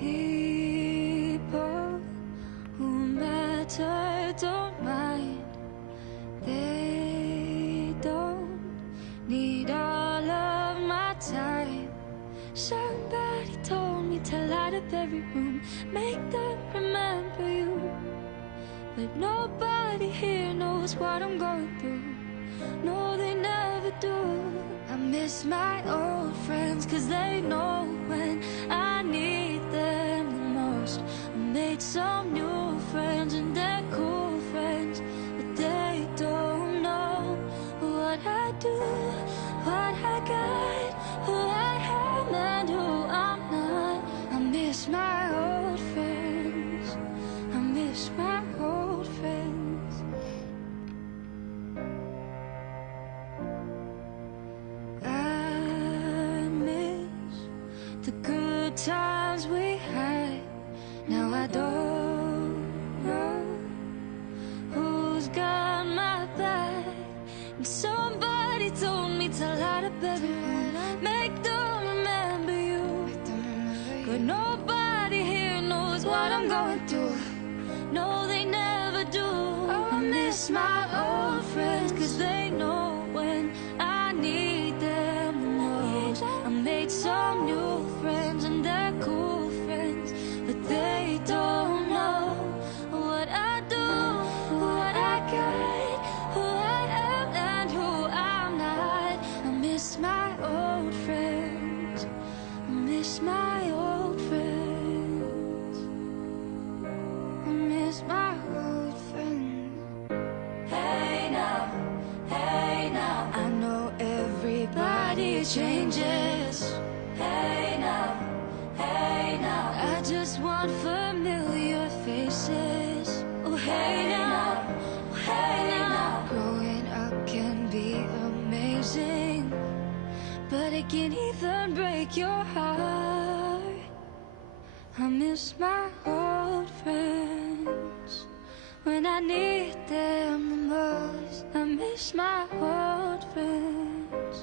People who matter don't mind. They don't need all of my time. Somebody told me to light up every room, make them remember you. But nobody here knows what I'm going through. No, they never do. I miss my old friends, 'cause they know when I need them the most. I made some new friends and they're cool friends, but they don't know what I do, what I got, who I am and who I'm not. I miss my old friends, I miss my old friends. I miss the good times we had. Now I don't know who's got my back. And somebody told me to light up everyone, make them remember you. But nobody here knows what I'm going through. No, they never do. I miss my old friends, 'cause they know when I need them the most. I made some new friends and they're cool friends, but they don't know what I do, what I got, who I am and who I'm not. I miss my old friends, I miss my old friends, I miss my old friends. Hey now, I know everybody changes. Hey now, I just want familiar faces. Oh hey now, growing up can be amazing, but it can even break your heart. I miss my old friends when I need them the most. I miss my old friends.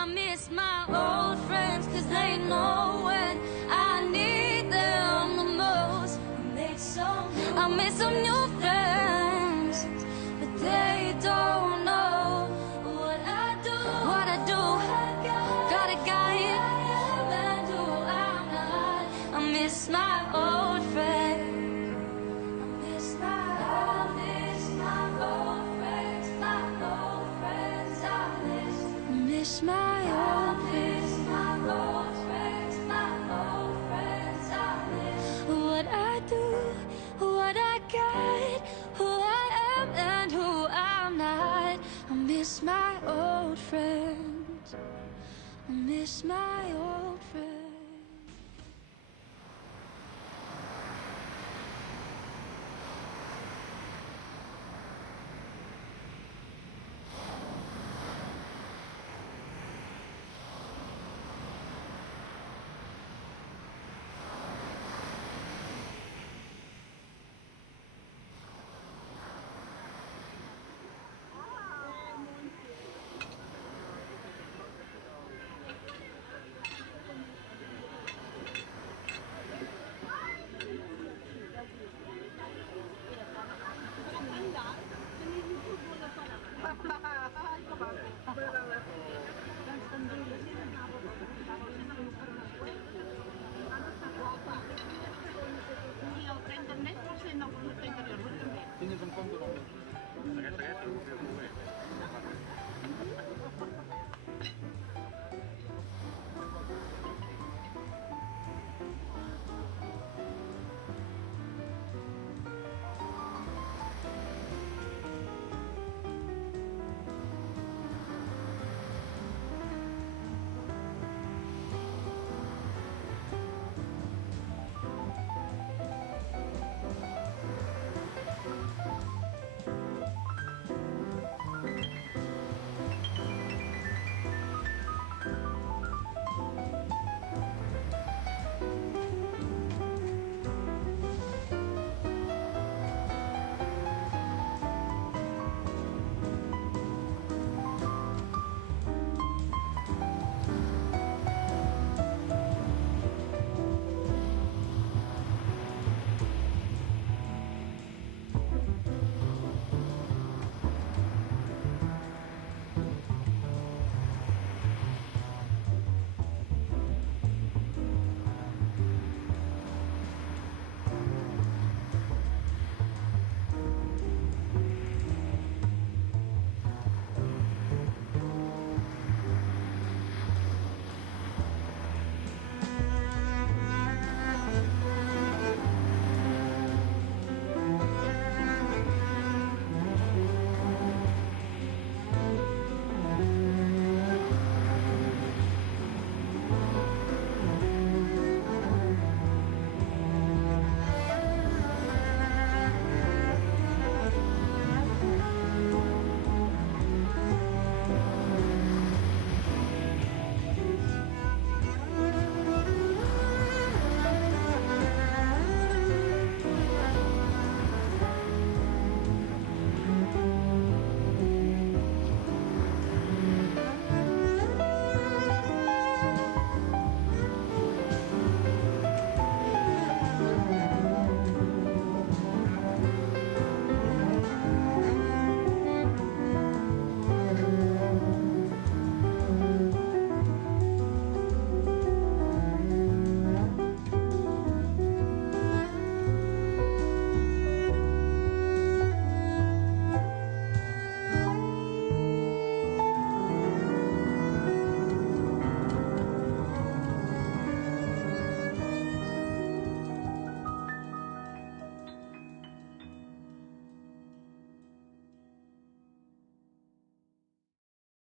I miss my old friends, 'cause they know when I need them the most. I made some new friends, but they don't know what I do, got a guy and who I'm not. I miss my old friends. I miss my old friends, my old friends. I miss my old friends, my old friends. I miss what I do, what I got, who I am and who I'm not. I miss my old friends, I miss my old friends.